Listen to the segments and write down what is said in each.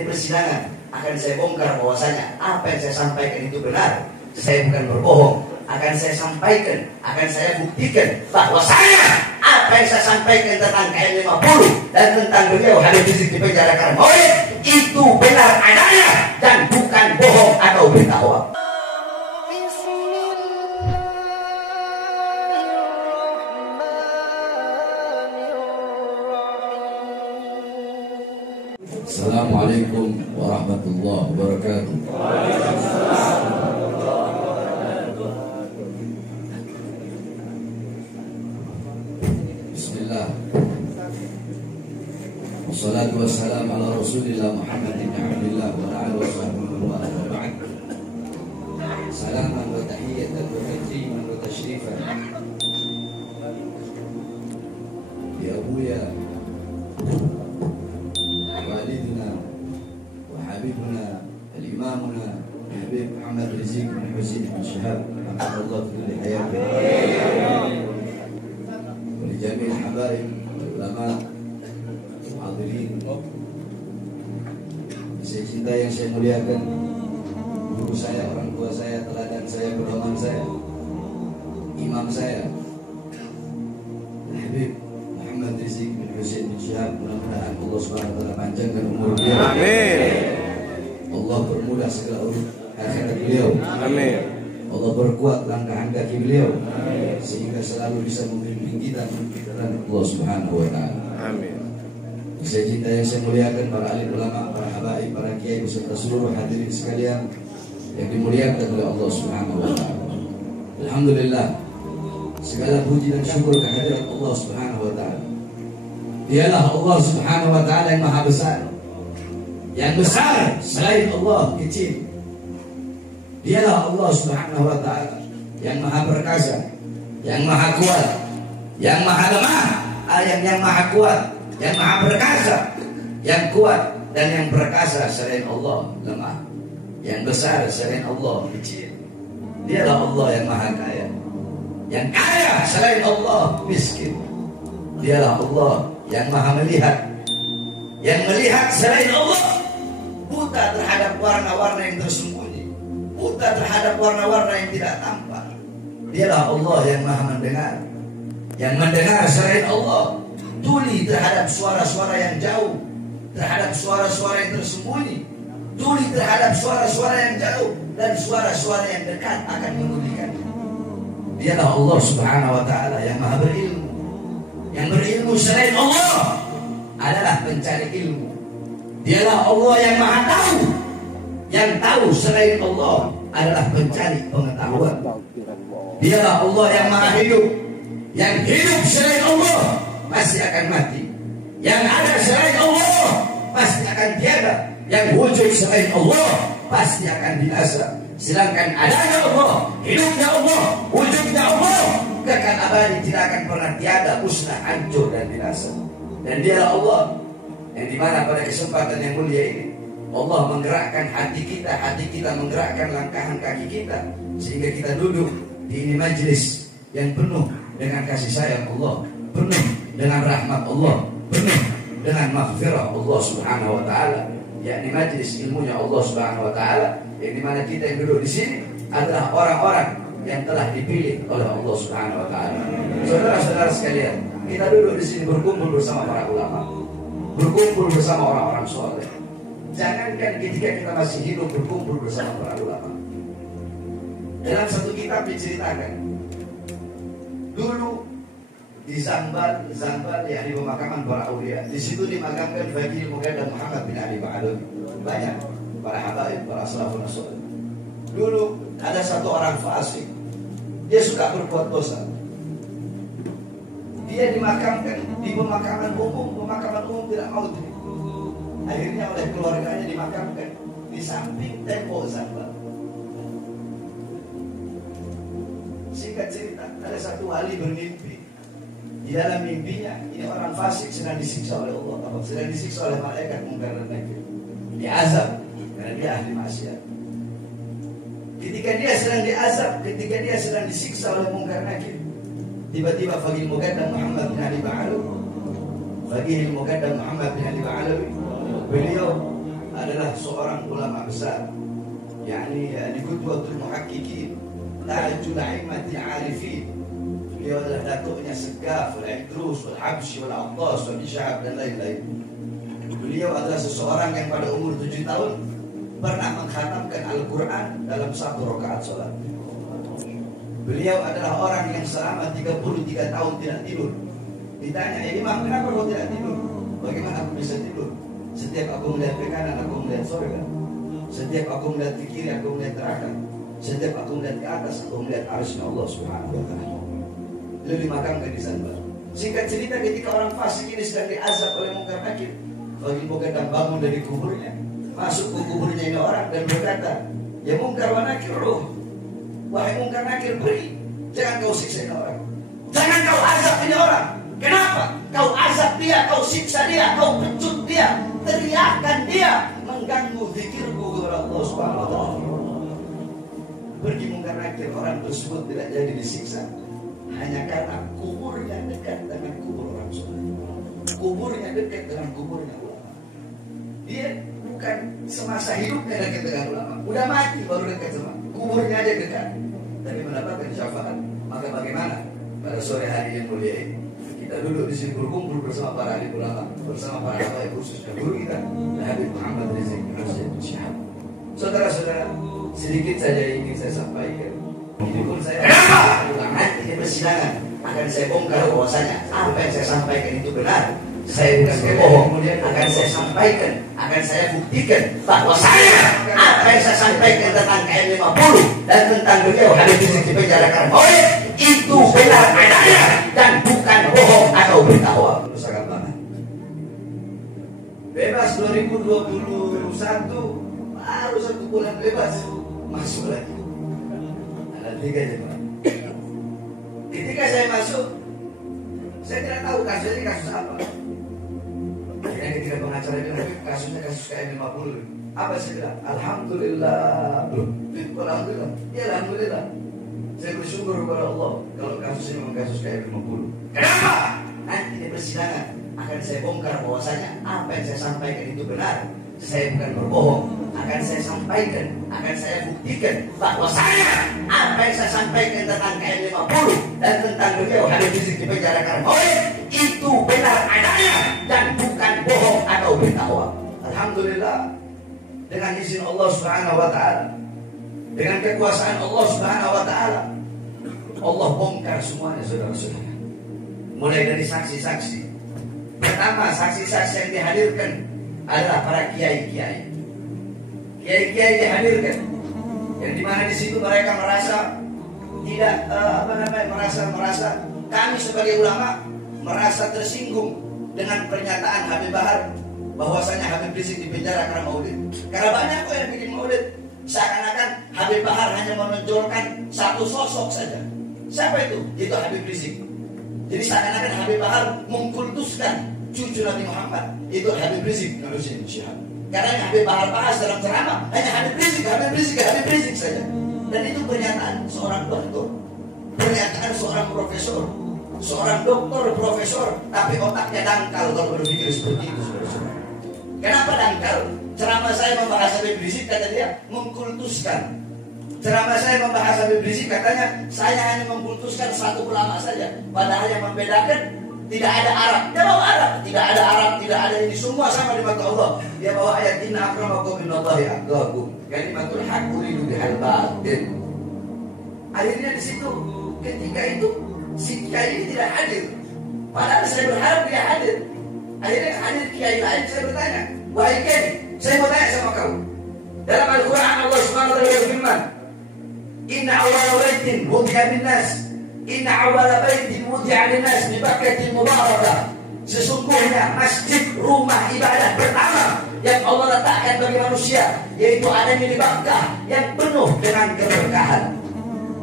di persidangan akan saya bongkar bahwasanya apa yang saya sampaikan itu benar. Saya bukan berbohong. Akan saya sampaikan, akan saya buktikan bahwasanya apa yang saya sampaikan tentang KM50 dan tentang beliau Habib Rizik di penjara karena maulid itu benar adanya dan bukan bohong atau berita hoax. Assalamualaikum warahmatullahi wabarakatuh. Bismillah. Wassalatu wassalamu ala Rasulillah Muhammad bin Abdillah wa ala alihi washabbihi wa ala ba'd. Salaman wa tahiyatan wa takriman wa tashrifan. Ya Abuya والدنا وحبيبنا الإمامنا الحبيب محمد رزيق بن حسين بن شهاب حفظه الله في كل حياته ولجميع الحبايب والعلماء الحاضرين. Saya cinta yang saya muliakan, guru saya, orang tua saya, teladan saya, pedoman saya, imam saya, Habib Muhammad Rizik bin Husain bin Syihab. Mudah-mudahan Allah SWT panjangkan umur beliau. Amin. Allah permudah segala urut akhirat beliau. Amin. Allah berkuat langkah kaki beliau. Amin. Sehingga selalu bisa membimbing kita dan Allah Subhanahu wa taala. Amin. Saya cinta yang saya muliakan para alim ulama, para habaib, para kiai beserta seluruh hadirin sekalian yang dimuliakan oleh Allah Subhanahu wa taala. Alhamdulillah. Segala puji dan syukur kehadirat Allah Subhanahu wa taala. Dialah Allah Subhanahu wa taala yang maha besar. Yang besar selain Allah kecil. Dialah Allah Subhanahu wa taala yang maha perkasa, yang maha kuat, yang maha lemah, yang maha kuat, yang maha perkasa, yang kuat dan yang perkasa selain Allah lemah. Yang besar selain Allah kecil. Dialah Allah yang maha kaya. Yang kaya selain Allah miskin. Dialah Allah yang maha melihat. Yang melihat selain Allah buta terhadap warna-warna yang tersembunyi, buta terhadap warna-warna yang tidak tampak. Dialah Allah yang maha mendengar. Yang mendengar selain Allah tuli terhadap suara-suara yang jauh, terhadap suara-suara yang tersembunyi, tuli terhadap suara-suara yang jauh dan suara-suara yang dekat akan menulikan. Dialah Allah Subhanahu wa taala yang maha berilmu. Yang berilmu selain Allah adalah pencari ilmu. Dialah Allah yang maha tahu. Yang tahu selain Allah adalah pencari pengetahuan. Dialah Allah yang maha hidup. Yang hidup selain Allah pasti akan mati. Yang ada selain Allah pasti akan tiada. Yang wujud selain Allah pasti akan binasa. Sedangkan adanya Allah, hidupnya Allah, wujudnya Allah, kekal abadi, tidak akan pernah tiada, musnah, hancur dan binasa. Dan dialah Allah yang dimana pada kesempatan yang mulia ini Allah menggerakkan hati kita menggerakkan langkahan kaki kita sehingga kita duduk di ini majelis yang penuh dengan kasih sayang Allah, penuh dengan rahmat Allah, penuh dengan maghfirah Allah Subhanahu wa taala, yakni majelis ilmunya Allah Subhanahu wa taala, yang dimana kita yang duduk di sini adalah orang-orang yang telah dipilih oleh Allah Subhanahu wa taala. Saudara-saudara sekalian, kita duduk di sini berkumpul bersama para ulama, berkumpul bersama orang-orang soleh. Jangankan ketika kita masih hidup berkumpul bersama para ulama. Dalam satu kitab diceritakan dulu di Zambal ya, di pemakaman para aulia. Di situ dimakamkan Bagi Muqaddam Muhammad bin Ali Ba'alawi. Banyak para habaib, para salafun salih. Dulu ada satu orang fasik. Dia suka berbuat dosa. Dia dimakamkan di pemakaman umum tidak mau. Akhirnya oleh keluarganya dimakamkan di samping tembok Zambal. Singkat cerita, ada satu wali bermimpi. Di dalam mimpinya, ini orang fasik sedang disiksa oleh Allah, sedang disiksa oleh malaikat Munkar dan Nakir, diazab karena dia ahli maksiat. Ketika dia sedang diazab, ketika dia sedang disiksa oleh Munkar Nakir, tiba-tiba Faqih Muqaddam Muhammad bin Ali Ba'alawi, Faqih Muqaddam Muhammad bin Ali Ba'alawi, beliau adalah adalah seorang ulama besar, yakni qudwatul muhaqqiqin, tajul a'immati arifin. Beliau adalah datuknya Segaf, Al-Idrus, Al-Habsyi, Al-Attas, Al-Ishab dan lain-lain. Beliau adalah seseorang yang pada umur 7 tahun pernah mengkhatamkan Al-Quran dalam 1 rakaat sholat. Beliau adalah orang yang selama 33 tahun tidak tidur. Ditanya, Imam, kenapa kau tidak tidur? Bagaimana aku bisa tidur? Setiap aku melihat ke kanan, aku melihat surga. Setiap aku melihat ke kiri, aku melihat neraka. Setiap aku melihat ke atas, aku melihat arsy Allah Subhanahu wa Ta'ala. Beliau dimakamkan di sana. Singkat cerita, ketika orang fasik ini sedang diazab oleh Munkar Nakir, Bagi Munkar bangun dari kuburnya, masuk ke kuburnya ini orang dan berkata, ya Munkar wa Nakir ruh, wahai Munkar Nakir, beri, jangan kau siksa ini orang, jangan kau azab ini orang. Kenapa? Kau azab dia, kau siksa dia, kau pecut dia, teriakan dia, mengganggu zikirku kepada Allah Subhanahu wa Ta'ala. Pergi Munkar Nakir, orang tersebut tidak jadi disiksa hanya karena kuburnya dekat dengan kubur orang soleh. Kuburnya dekat dengan kuburnya ulama. Dia bukan semasa hidupnya dekat dengan ulama, udah mati baru dekat sama kuburnya aja dekat, tapi mendapatkan syafaat. Maka bagaimana pada sore hari yang mulia ini kita duduk di sini berkumpul bersama para alim ulama, bersama para habaib khususnya guru kita Habib Muhammad Rizik Syihab. Saudara-saudara, sedikit saja ingin saya sampaikan. Ini pun saya nanti di persidangan akan saya bongkar bahwasanya apa yang saya sampaikan itu benar. Saya bukan berbohong, akan saya sampaikan, akan saya buktikan bahwasanya apa yang saya sampaikan tentang KM50 dan tentang beliau Habib Rizik di penjara karena maulid itu benar adanya dan bukan bohong atau berita hoax. Sangat banget. Bebas 2021, baru 1 bulan bebas, masuk lagi. Ada 3 jemaah. Ketika saya masuk, saya tidak tahu kasusnya kasus apa. Yang ketika pengacara bilang kasusnya kasus KM50. Apa saya bilang? Alhamdulillah. Alhamdulillah. Ya alhamdulillah. Saya bersyukur kepada Allah kalau kasus ini memang kasus KM50. Kenapa? Nanti di persidangan akan saya bongkar bahwasanya apa yang saya sampaikan itu benar. Saya bukan berbohong, akan saya sampaikan, akan saya buktikan bahwasanya apa yang saya sampaikan tentang KM50 dan tentang beliau Habib Rizik di penjara karena maulid itu benar adanya dan bukan bohong atau berita hoax. Alhamdulillah, dengan izin Allah Subhanahu wa Ta'ala, dengan kekuasaan Allah Subhanahu wa Ta'ala, Allah bongkar semuanya, saudara-saudara. Mulai dari saksi-saksi. Pertama, saksi-saksi yang dihadirkan adalah para kiai-kiai. Kiai-kiai dihadirkan, yang dimana di situ mereka merasa tidak merasa kami sebagai ulama merasa tersinggung dengan pernyataan Habib Bahar bahwasanya Habib Rizik di penjara karena maulid. Karena banyak kok yang bikin maulid seakan-akan Habib Bahar hanya menonjolkan satu sosok saja. Siapa itu? Itu Habib Rizik. Jadi seakan-akan Habib Bahar mengkultuskan cucu Nabi Muhammad, itu Habib Rizik Syihab. Karena yang Habib Bahar bahas dalam ceramah hanya Habib Rizik, Habib Rizik, Habib Rizik saja. Dan itu pernyataan seorang dokter, pernyataan seorang profesor, seorang dokter profesor, tapi otaknya dangkal kalau berpikir seperti itu, saudara-saudara. Kenapa dangkal? Ceramah saya membahas Habib Rizik, kata dia, mengkultuskan. Ceramah saya membahas Habib Rizik, katanya saya hanya mengkultuskan satu ulama saja. Padahal yang membedakan tidak ada Arab, dia bawa Arab, tidak ada Arab, tidak ada ini, semua sama di mata Allah. Dia bawa ayat inna akramakum innallahi atqakum, kalimatul haqq uridu bihal batil. Akhirnya di situ ketika itu si kiai ini tidak hadir, padahal saya berharap dia hadir. Akhirnya hadir kiai lain. Saya bertanya, wahai kiai, saya mau tanya sama kamu, dalam Al-Quran Allah Subhanahu wa Ta'ala berfirman, inna awwala baitin wudi'a linnas, inna awwala baitin wudi'a linnas bi Bakkatil Mubarakah. Sesungguhnya masjid rumah ibadah pertama yang Allah letakkan bagi manusia yaitu adanya di Makkah yang penuh dengan keberkahan.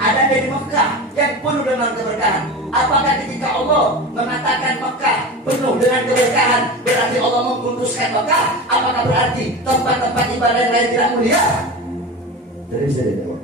Adanya di Makkah yang penuh dengan keberkahan. Apakah ketika Allah mengatakan Makkah penuh dengan keberkahan berarti Allah mengkuduskan Makkah? Apakah berarti tempat-tempat ibadah yang lain tidak mulia? Tidak bisa dijawab.